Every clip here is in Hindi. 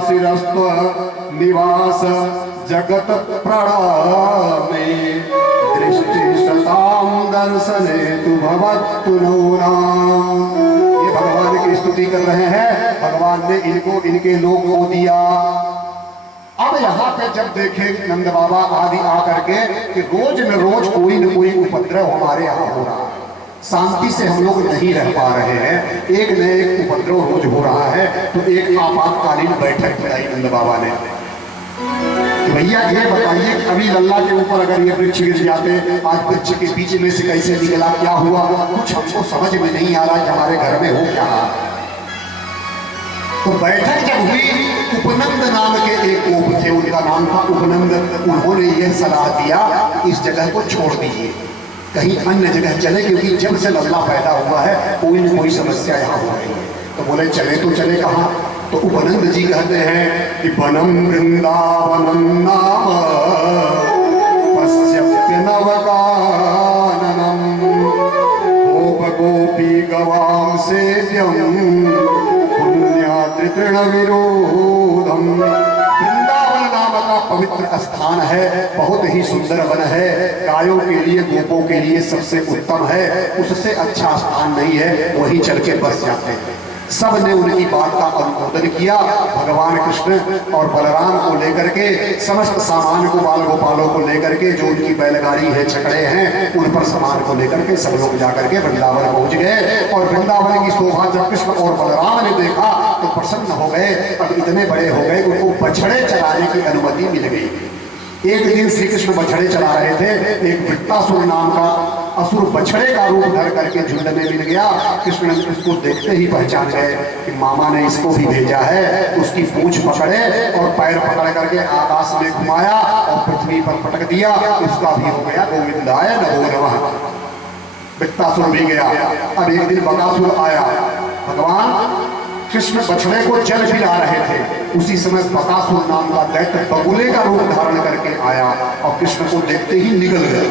शिरस्त्व निवास जगत प्रणामे दृष्टि शताम दर्शने तु भवतु नूनाम। ये भगवान की स्तुति कर रहे हैं, भगवान ने इनको इनके लोक को दिया। अब यहाँ पे जब देखे नंद बाबा आदि आकर के कि रोज न रोज कोई न कोई उपद्रव हमारे यहाँ हो रहा है, शांति से हम लोग नहीं रह पा रहे हैं, एक न एक उपद्रव रोज हो रहा है, तो एक आपातकालीन बैठक बुलाई नंद बाबा ने। तो भैया ये बताइए, अभी लल्ला के ऊपर अगर ये वृक्ष गिर जाते, आज वृक्ष के बीच में से कैसे निकला, क्या हुआ, कुछ हमको समझ में नहीं आ रहा कि हमारे घर में हो क्या। तो बैठक जब हुई, उपनंद नाम के एक गोप थे, उनका नाम था उपनंद। उन्होंने यह सलाह दिया इस जगह को छोड़ दीजिए, कहीं अन्य जगह चले, क्योंकि जब से लल्ला पैदा हुआ है कोई न कोई समस्या यहाँ हो रही है। तो बोले चले तो चले कहाँ। तो उपनंद जी कहते हैं कि वनम वृंदावनम नाम पश्यप्य नवकाननम गोप गोपी गवाम सेव्यम तृण विरोधम। वृंदावन नाम का पवित्र स्थान है, बहुत ही सुंदर वन है, गायों के लिए गोपों के लिए सबसे उत्तम है, उससे अच्छा स्थान नहीं है, वहीं चल के बस जाते हैं। सब ने उनकी बात का अनुमोदन किया। भगवान कृष्ण और बलराम को लेकर के, समस्त सामान को, बाल गोपालों को लेकर के, जो उनकी बैलगाड़ी है, छकड़े हैं, उन पर सामान को लेकर के सब लोग जाकर के वृंदावन पहुंच गए। और वृंदावन की शोभा जब कृष्ण और बलराम ने देखा तो प्रसन्न हो गए। अब इतने बड़े हो गए, उनको बछड़े चलाने की अनुमति मिल गई। एक दिन श्री कृष्ण बछड़े चला रहे थे, एक वृत्तासुर नाम का असुर बछड़े का रूप धर करके झुंड में मिल गया। कृष्ण उसको देखते ही पहचान गए कि मामा ने इसको भी भेजा है। उसकी पूंछ पकड़े और पैर पकड़ करके आकाश में घुमाया और पृथ्वी पर पटक दिया, उसका भी हो गया गोविंदाय नमो नमः। वृत्तासुर भी गया। अब एक दिन बकासुर आया। भगवान कृष्ण बछड़े को जल पिला रहे थे, उसी समय बकासुर नाम का दैत्य बगुले का रूप धारण करके आया और कृष्ण को देखते ही निगल गया।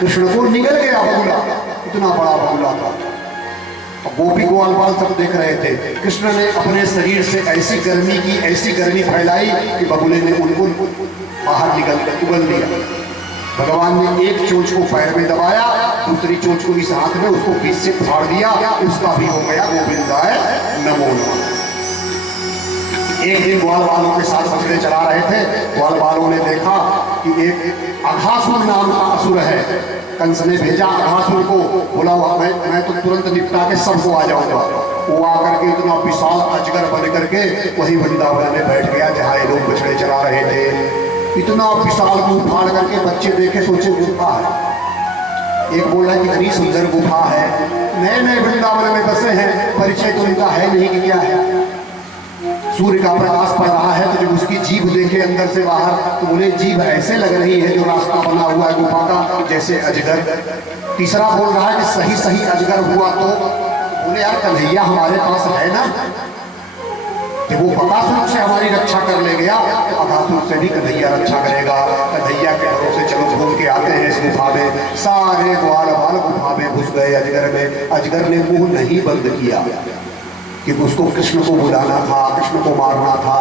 कृष्ण को निगल गया बगुला, इतना बड़ा बगुला था। गोपी ग्वालपाल सब देख रहे थे। कृष्ण ने अपने शरीर से ऐसी गर्मी की, ऐसी गर्मी फैलाई कि बगुले ने उनको बाहर निकल उगल दिया। भगवान ने एक चोंच को पैर में दबाया, दूसरी चोंच को इस हाथ में, उसको बीच से फाड़ दिया, उसका भी हो गया गोविंदाय नमो नमः। एक दिन ग्वाल वालों के साथ बछड़े चला रहे थे। ग्वाल वालों ने देखा कि एक अघासुर नाम का असुर है। कंस ने भेजा अघासुर को, बोला मैं तो तुरंत निपटा के सबको आ जाऊंगा। वो आकर के इतना विशाल अजगर बन करके वही वृंदावन में बैठ गया जहाँ ये लोग बछड़े चला रहे थे। इतना विशाल मुंह फाड़ करके बच्चे देखे, सोचे गुफा है। एक बोला कि इतनी सुंदर गुफा है, नए नए वृंदावन में बसे हैं, परिचय तो इनका है नहीं कि क्या है। सूर्य का प्रकाश पड़ रहा है तो जब उसकी जीभ देखे अंदर से बाहर, तो बोले जीभ ऐसे लग रही है जो रास्ता बना हुआ है गुफा का, जैसे अजगर। तीसरा बोल रहा है कि सही सही अजगर हुआ तो बोले यार कन्हैया हमारे पास है ना, कि वो बकासुर से हमारी रक्षा कर ले गया तो अघासुर से भी कन्हैया रक्षा करेगा। कन्हैया के घरों से चलो घूम के आते हैं इस गुफा में। सारे ग्वाल बाल गुफा में घुस गए अजगर में। अजगर ने मुंह नहीं बंद किया कि उसको कृष्ण को बुलाना था, कृष्ण को मारना था।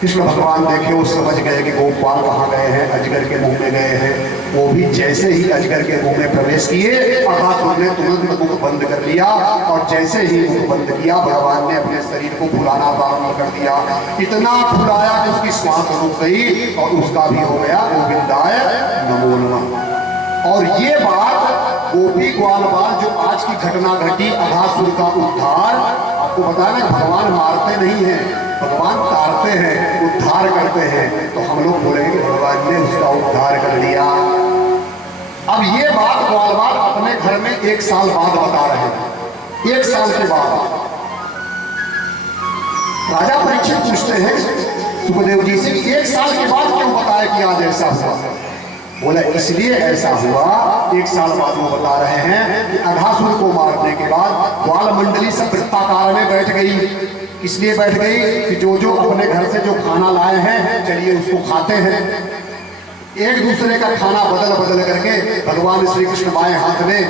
कृष्ण भगवान देखे, वो समझ गए कि गोपाल कहाँ गए हैं, अजगर के मुंह में गए हैं। वो भी जैसे ही अजगर के मुंह में प्रवेश किए, अघासुर ने तुरंत मुख बंद कर लिया और जैसे ही मुख बंद किया, भगवान ने अपने शरीर को फुलाना प्रारंभ कर दिया। इतना फुलाया कि उसकी श्वास रुक गई और उसका भी हो गया गोविंदाय नमो नमः। और ये बात गोपी ग्वालबाल जो आज की घटना घटी, अघासुर का उद्धार, आपको बताना भगवान मारते नहीं हैं, भगवान तारते हैं, उद्धार करते हैं। तो हम लोग बोलेंगे कि भगवान ने उसका उद्धार कर लिया। अब ये बात ग्वालबाल अपने घर में 1 साल बाद बता रहे हैं। 1 साल के बाद राजा परीक्षित पूछते हैं सुखदेव जी से, 1 साल के बाद क्यों बताया कि आज ऐसा हुआ? बोला इसलिए ऐसा हुआ, 1 साल बाद वो बता रहे हैं कि अघासुर को मारने के बाद ग्वाल मंडली सब वृत्ताकार में बैठ गई। इसलिए बैठ गई कि जो जो अपने घर से जो खाना लाए हैं, चलिए उसको खाते हैं। एक दूसरे का खाना बदल बदल करके भगवान श्री कृष्ण बाएं हाथ में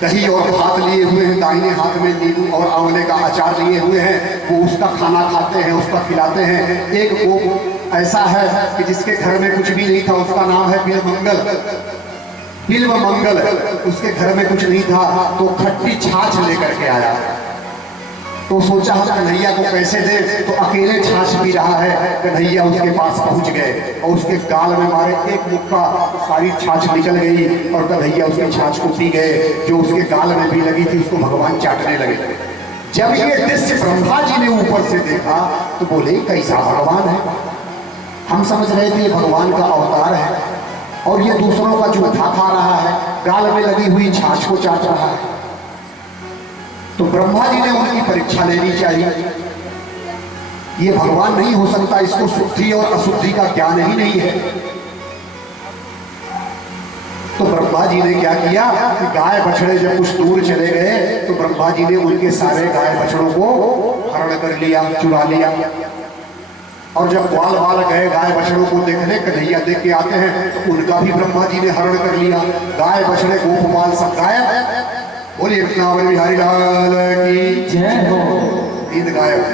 दही और भात लिए हुए हैं, दाहिने हाथ में नींबू और आंवले का अचार लिए हुए हैं। वो उसका खाना खाते हैं, उसका खिलाते हैं। एक वो ऐसा है कि जिसके घर में कुछ भी नहीं था, उसका नाम है बिल्वमंगल। बिल्वमंगल, उसके घर में कुछ नहीं था तो खट्टी छाछ लेकर के आया। तो सोचा कन्हैया को कैसे दे, तो अकेले छाछ पी रहा है। कन्हैया उसके पास पहुंच गए और उसके गाल में मारे एक मुक्का, सारी छाछ निकल गई और कन्हैया उसकी छाछ को पी गए। जो उसके गाल में भी लगी थी उसको भगवान चाटने लगे। जब ये दृश्य ब्रह्मा जी ने ऊपर से देखा तो बोले कैसा भगवान है। हम समझ रहे थे भगवान का अवतार है और ये दूसरों का जूठा खा रहा है, गाल में लगी हुई छाछ को चाट रहा है। तो ब्रह्मा जी ने उनकी परीक्षा लेनी चाहिए। ये भगवान नहीं हो सकता, इसको शुद्धि और अशुद्धि का ज्ञान ही नहीं है। तो ब्रह्मा जी ने क्या किया कि गाय बछड़े जब कुछ दूर चले गए तो ब्रह्मा जी ने उनके सारे गाय बछड़ों को हरण कर लिया, चुरा लिया। और जब ग्वाल वाल गए गाय बछड़ों को देखने, कन्हैया देख के आते हैं, तो उनका भी ब्रह्मा जी ने हरण कर लिया। गाय बछड़े गोपाल सब गायब। बोलिए वृंदावन बिहारी लाल की जय हो। ईद गायब।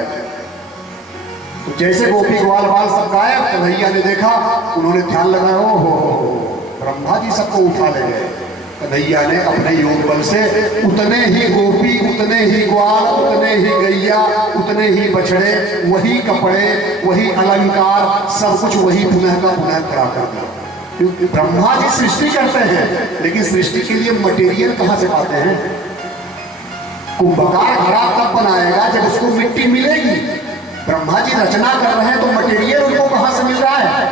तो जैसे गोपी ग्वाल बाल सब गायब, कन्हैया ने देखा, उन्होंने ध्यान लगाया, ओ हो ब्रह्मा जी सबको उठा ले गए। कन्हैया ने अपने योग बल से उतने ही गोपी, उतने ही ग्वाल, उतने ही गैया, उतने ही बछड़े, वही कपड़े, वही अलंकार, सब कुछ वही पुनः का पुनः खड़ा कर दिया। क्योंकि ब्रह्मा जी सृष्टि करते हैं, लेकिन सृष्टि के लिए मटेरियल कहां से पाते हैं? कुंभकार घड़ा तब बनाएगा जब उसको मिट्टी मिलेगी। ब्रह्मा जी रचना कर रहे हैं तो मटेरियल उनको कहां से मिल रहा है?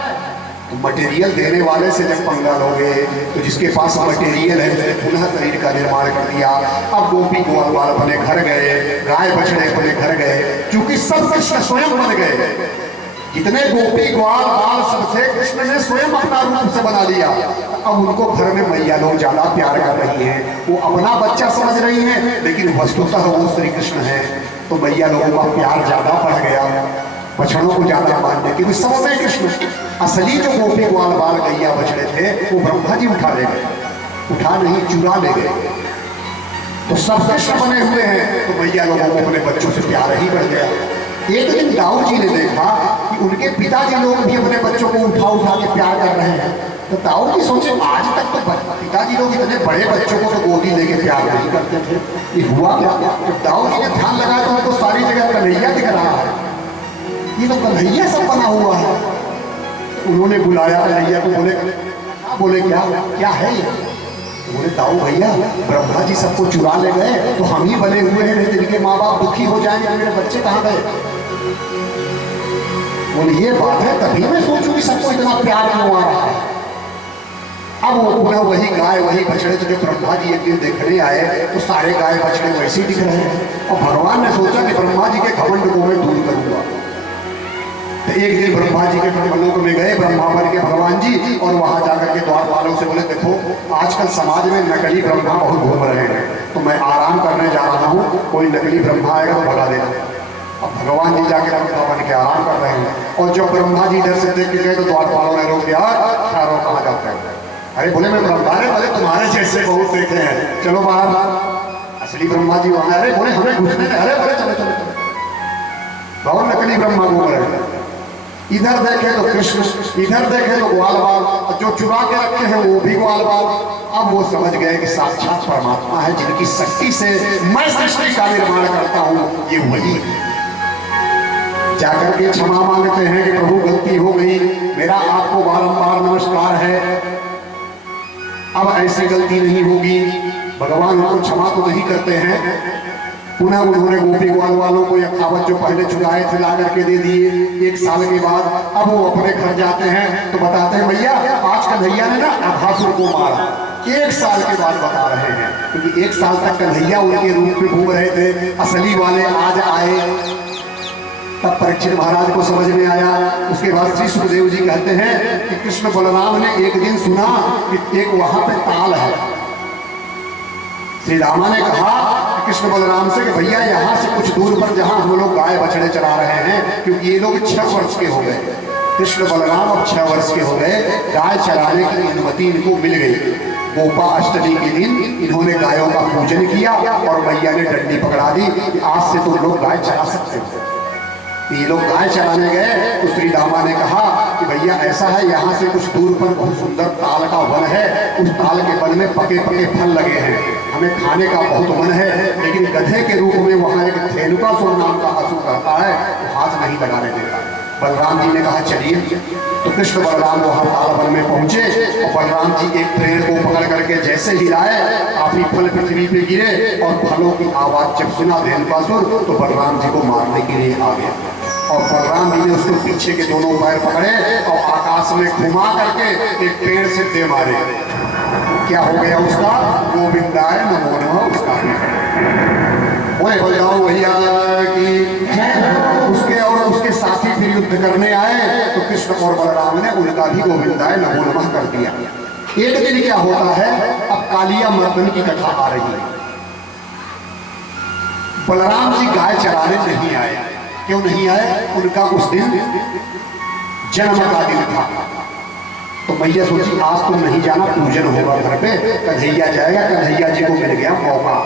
तो मटेरियल देने वाले से जब पंगा लोगे तो जिसके पास मटेरियल है उसने पुनः शरीर का निर्माण कर दिया। अब गोपी ग्वाल अपने घर गए, गाय बछड़े अपने घर गए, क्योंकि सब कृष्ण स्वयं बन गए। जितने गोपी ग्वाल बाल सबसे कृष्ण ने स्वयं अपना रूप से बना लिया। अब उनको घर में मैया लोग ज्यादा प्यार कर रही हैं, वो अपना बच्चा समझ रही हैं, लेकिन वस्तुतः वो श्री कृष्ण है। तो मैया लोगों का प्यार ज्यादा बढ़ गया, बछड़ों को ज्यादा मानने, क्योंकि सब में कृष्ण। असली जो गोपी ग्वाल बाल गैया बछड़े थे वो ब्रह्मा जी उठा ले गए, उठा नहीं चुरा ले गए। तो सब कृष्ण बने हुए हैं तो मैया लोगों को अपने बच्चों से प्यार ही बढ़ गया। एक दिन दाऊ जी ने देखा कि उनके पिताजी लोग भी अपने बच्चों को उठा उठा के प्यार कर रहे हैं। तो दाऊ जी सोचे आज तक तो पिताजी लोग इतने बड़े बच्चों को तो गोदी लेके प्यार नहीं करते थे, ये हुआ क्या? जब दाऊ जी ने ध्यान लगाया तो उनको सारी जगह कन्हैया दिख रहा है, ये तो कन्हैया सब बना हुआ है। उन्होंने बुलाया कन्हैया को, बोले क्या है ये? बोले दाऊ भैया ब्रह्मा जी सबको चुरा ले गए तो हम ही बने हुए हैं, नहीं तो इनके माँ बाप दुखी हो जाएंगे, मेरे बच्चे कहाँ गए? बोले ये बात है, तभी मैं सोचूं कि सबको इतना प्यार क्यों आ रहा है। अब वो पूरा वही गाय वही बछड़े, तो जब ब्रह्मा जी एक दिन देखने आए तो सारे गाय बछड़े वैसे ही दिख रहे हैं। और भगवान ने सोचा कि ब्रह्मा जी के घमंड को मैं दूर करूंगा। तो एक दिन ब्रह्मा जी के ब्रह्मलोक में गए ब्रह्मा बन के भगवान जी, और वहां जाकर के द्वारपालों से बोले देखो आजकल समाज में नकली ब्रह्मा बहुत घूम रहे हैं, तो मैं आराम करने जा रहा हूँ, कोई नकली ब्रह्मा आएगा तो भगा देना। अब भगवान जी जाके ब्रह्मा बन के आराम कर रहे हैं, और जब ब्रह्मा जी इधर से देख के गए तो द्वारपालों ने रोक दिया, चारों कहाँ जाते हैं? अरे बोले मैं ब्रह्मा, अरे बोले तुम्हारे जैसे बहुत देखे हैं, चलो बाहर। असली ब्रह्मा जी वहां, अरे बोले हमें घुसने, अरे बोले चलो चलो चलो, बहुत नकली ब्रह्मा घूम रहे हैं। इधर देखे तो कृष्ण, इधर देखे तो ग्वाल बाल, जो चुरा के रखे हैं वो भी ग्वाल बाल। अब वो समझ गए कि साक्षात परमात्मा है, जिनकी शक्ति से मैं सृष्टि का निर्माण करता हूं, ये वही। जाकर के क्षमा मांगते हैं कि प्रभु गलती हो गई, मेरा आपको बारंबार नमस्कार है, अब ऐसी गलती नहीं होगी। भगवान उनको क्षमा तो नहीं करते हैं। पुनः उन्होंने गोपी ग्वाल वालों को यथावत जो पहले चुराए थे ला करके दे दिए। 1 साल के बाद अब वो अपने घर जाते हैं तो बताते हैं भैया आज कन्हैया ने ना अघासुर को मारा। 1 साल के बाद बता रहे हैं, क्योंकि 1 साल तक कन्हैया उनके रूप में घूम रहे थे, असली वाले आज आए। तब परीक्षित महाराज को समझ में आया। उसके बाद श्री सुखदेव जी कहते हैं कि कृष्ण बलराम ने एक दिन सुना कि एक वहां पे ताल है। श्री रामा ने कहा कृष्ण बलराम से कि भैया यहाँ से कुछ दूर पर जहाँ हम लोग गाय बछड़े चरा रहे हैं, क्योंकि ये लोग 6 वर्ष के हो गए, कृष्ण बलराम अब 6 वर्ष के हो गए, गाय चराने की अनुमति इनको मिल गई। गोपाष्टमी के दिन इन्होंने गायों का पूजन किया और मैया ने डंडी पकड़ा दी कि आज से तो लोग गाय चरा सकते हो। ये लोग गाय चराने गए तो श्री दामा ने कहा कि भैया ऐसा है, यहाँ से कुछ दूर पर बहुत सुंदर ताल का वन है, उस ताल के वन में पके पके फल लगे हैं, हमें खाने का बहुत मन है, लेकिन गधे के रूप में वहाँ एक धेनुकासुर नाम का असुर रहता है, तो हाथ नहीं लगाने देता। बलराम जी ने कहा चलिए। तो कृष्ण बलराम वहाँ ताल वन में पहुंचे और बलराम जी एक पेड़ को पकड़ करके जैसे हिलाए काफी फल पृथ्वी पे गिरे और फलों की आवाज जब सुना धेनुकासुर तो बलराम जी को मारने के लिए आ गया और बलराम जी ने उसको पीछे के दोनों पैर पकड़े और आकाश में घुमा करके एक पेड़ से दे मारे। क्या हो गया उसका? गोविंदाय नमो नमः उसका बोले हो जाओ भैया की। उसके और उसके साथी फिर युद्ध करने आए तो कृष्ण और बलराम ने उनका भी गोविंदाय नमो नमः कर दिया। एक दिन क्या होता है, अब कालिया मर्दन की कथा आ रही है। बलराम जी गाय चराने नहीं आए। क्यों नहीं आए? उनका उस दिन जन्म का दिन था। तो मैया सोची आज तुम नहीं जाना, पूजन होगा घर पे, कन्हैया जाएगा, कन्हैया जी को मिल गया मौका।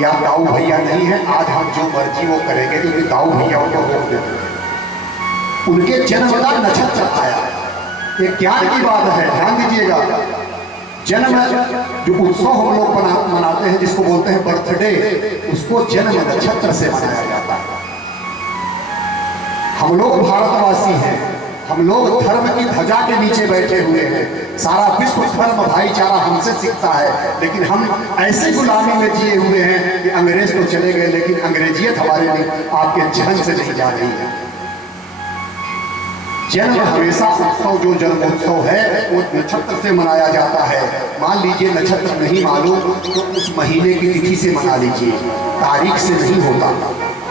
या दाऊ भैया नहीं है, आज हम जो मर्जी वो करेंगे, क्योंकि दाऊ भैया उनको रोक देते। उनके जन्म का नक्षत्र आया। ये ज्ञान की बात है, ध्यान दीजिएगा। जन्म जो उत्सव हम लोग मनाते हैं, जिसको बोलते हैं बर्थडे, उसको जन्म नक्षत्र से मनाया जाता है। हम लोग भारतवासी हैं, हम लोग धर्म की ध्वजा के नीचे बैठे हुए हैं, सारा विश्व धर्म भाईचारा हमसे सीखता है, लेकिन हम ऐसे गुलामी में जिए हुए हैं कि अंग्रेज तो चले गए, लेकिन अंग्रेजियत हमारे लिए आपके जन्म से नहीं जा रही है। जन्म हमेशा उत्सव, जो जन्मोत्सव है वो नक्षत्र से मनाया जाता है। मान लीजिए नक्षत्र नहीं मालूम तो उस महीने की तिथि से मना लीजिए, तारीख से नहीं होता।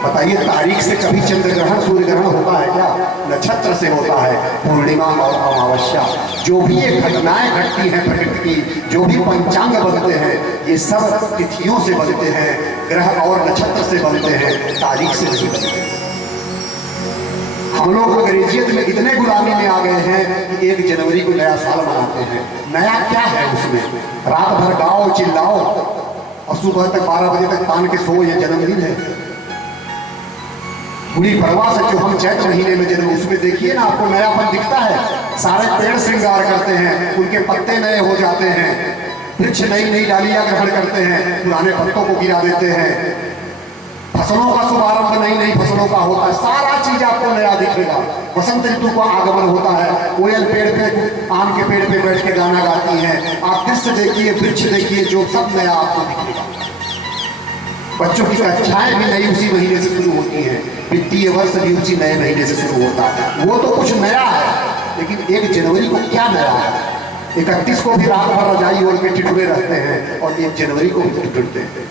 बताइए, तारीख से कभी चंद्र ग्रहण सूर्य ग्रहण होता है क्या? नक्षत्र से होता है। पूर्णिमा और अमावस्या, जो भी ये घटनाएं घटती हैं प्रकृति की, जो भी पंचांग बनते हैं, ये सब तिथियों से बनते हैं, ग्रह और नक्षत्र से बनते हैं, तारीख से नहीं बनते। हम लोग अंग्रेजियत में इतने गुलामी में आ गए हैं कि 1 जनवरी को नया साल मनाते हैं। नया क्या है उसमें? रात भर गाओ चिल्लाओ और सुबह तक 12 बजे तक तान के सो, ये जन्मदिन है। पूरी परवाह से जो हम चैत महीने में जन्म, उसमें देखिए ना आपको नयापन दिखता है। सारे पेड़ श्रृंगार करते हैं, उनके पत्ते नए हो जाते हैं, वृक्ष नई नई डालियां ग्रहण करते हैं, पुराने पत्तों को गिरा देते हैं, फसलों का शुभारंभ नई नई फसलों का होता है, सारा चीज आपको नया दिखेगा। वसंत ऋतु का आगमन होता है, कोयल पेड़ पे, आम के पेड़ पे बैठ के गाना गाती है। आप दृश्य देखिए, वृक्ष देखिए, जो सब नया आपको दिखेगा। बच्चों की कक्षाएं भी नई उसी महीने से शुरू होती हैं, वित्तीय वर्ष भी उसी नए महीने से शुरू होता है। वो तो कुछ नया है, लेकिन 1 जनवरी को क्या नया है? 31 को भी रात भर रजाई ओढ़ के टिटुरे रहते हैं और 1 जनवरी को भी टिटुरते हैं।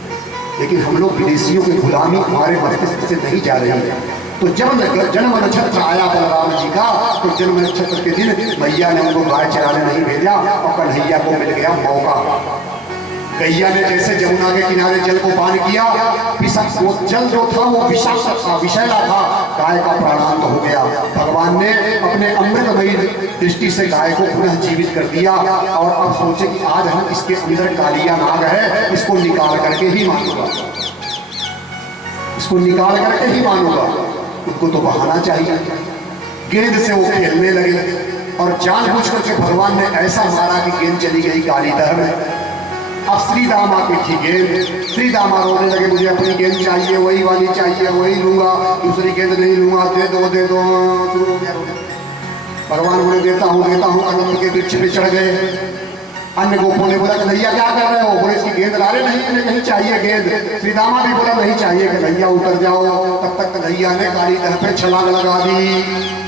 लेकिन हम लोग विदेशियों की गुलामी हमारे मस्तिष्क से नहीं जा रही है। तो जब जन्म नक्षत्र आया बलराम जी का, तो जन्म नक्षत्र के दिन मैया ने उनको गाय चराने नहीं भेजा और कन्हैया को मिल गया मौका। गैया ने जैसे जमुना के किनारे जल को पान किया, वो जल जो था वो विषाक्त था, विषैला था, गाय का प्राणांत हो गया। भगवान ने अपने अमृतमयी दृष्टि से गाय को पुनः जीवित कर दिया और अब सोचे कि आज हम इसके अंदर कालिया नाग है, इसको निकाल करके ही मानूंगा, इसको निकाल करके ही मानूंगा। उनको तो बहाना चाहिए। गेंद से वो खेलने लगे और जानबूझ करके भगवान ने ऐसा मारा कि गेंद चली गई काली दह में। अब श्री दामा की थी गेंद, श्री दामा रोने लगे, मुझे अपनी गेंद चाहिए, वही वाली चाहिए, वही लूंगा, दूसरी गेंद नहीं लूंगा, दे दो दे दो। शुरू हो गया। भगवान बोले देता हूँ आनंद के वृक्ष पे चढ़ गए। अन्य गोपों ने बोला कन्हैया क्या कर रहे हो? बोले इसकी गेंद ला रहे नहीं, नहीं चाहिए गेंद। श्री दामा भी बोला नहीं चाहिए, कन्हैया उतर जाओ। तब तक कन्हैया ने काली दह पे छलांग लगा दी।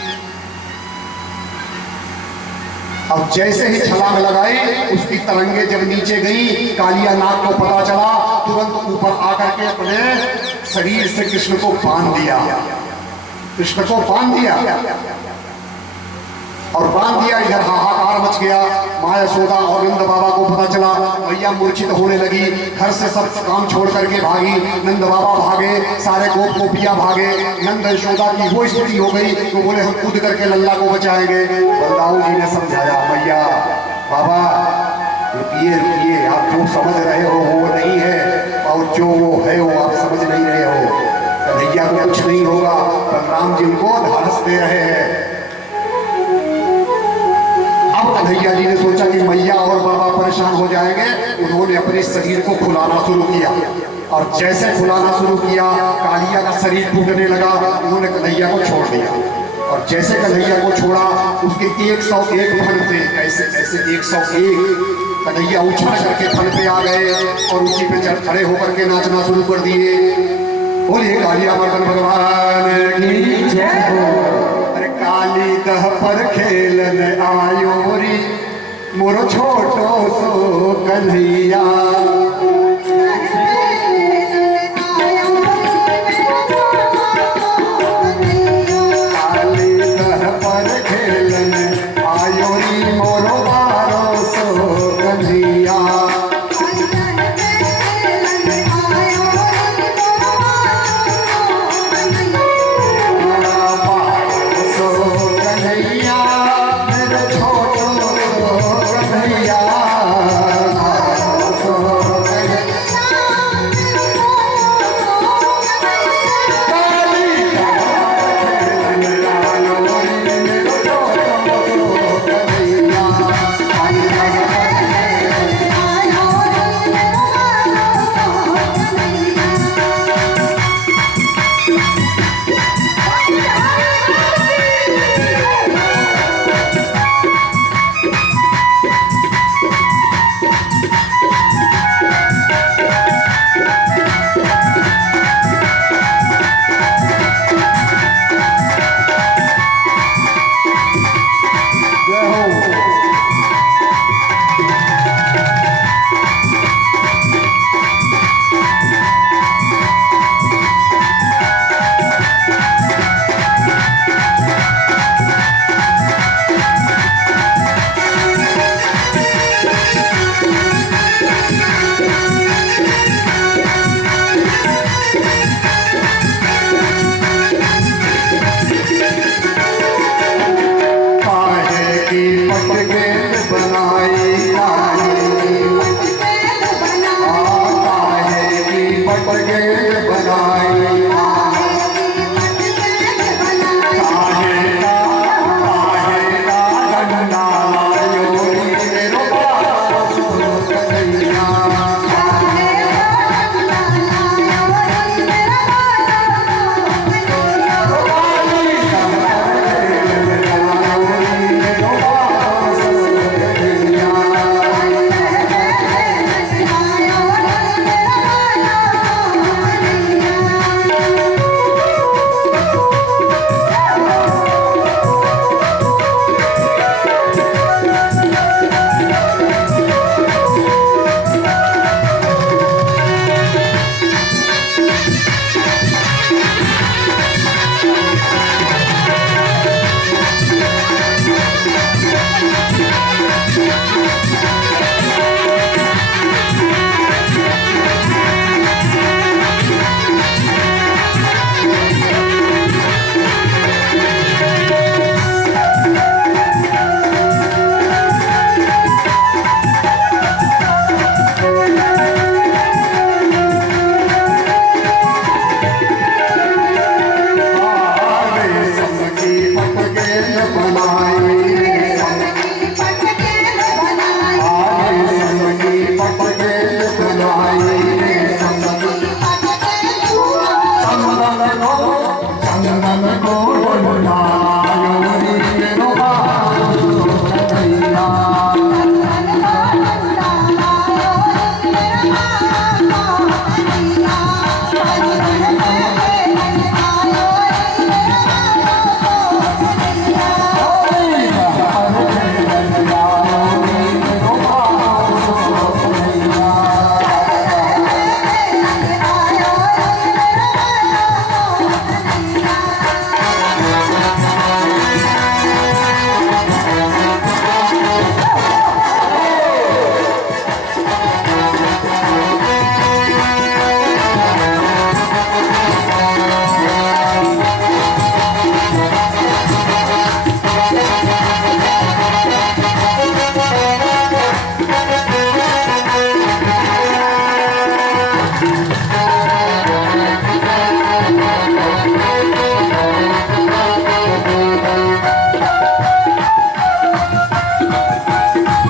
अब जैसे ही छलांग लगाई, उसकी तरंगे जब नीचे गई, कालिया नाग को पता चला, तुरंत ऊपर आकर के अपने शरीर से कृष्ण को बांध दिया, कृष्ण को बांध दिया और बांध दिया। इधर हाहाकार मच गया। माँ यशोदा और नंद बाबा को पता चला, मैया मूर्छित होने लगी, घर से सब काम छोड़ करके भागी। नंद बाबा भागे, सारे गोप गोपियां भागे। नंद यशोदा की वो स्थिति हो गई तो बोले हम कूद करके लल्ला को बचाएंगे। बलदाऊ जी ने समझाया, मैया बाबा रुकिए, आप जो समझ रहे हो वो नहीं है, और जो वो है वो आप समझ नहीं रहे हो। कन्हैया को कुछ नहीं होगा, बलराम जी उनको धारस दे रहे हैं। अब कन्हैया जी ने सोचा कि मैया और बाबा परेशान हो जाएंगे। उन्होंने अपने शरीर को फुलाना शुरू किया, और जैसे फुलाना शुरू किया कालिया का शरीर टूटने लगा। उन्होंने कन्हैया को छोड़ दिया, और जैसे कन्हैया को छोड़ा उसके 101 फन थे, ऐसे ऐसे 101 कन्हैया उछल करके फन पे आ गए और उसी पे खड़े होकर के नाचना शुरू कर दिए। बोलिए कालिया मर्दन भगवान की जय हो। अरे काली दह पर खेलन आयो री मोरो छोटो सो कन्हैया।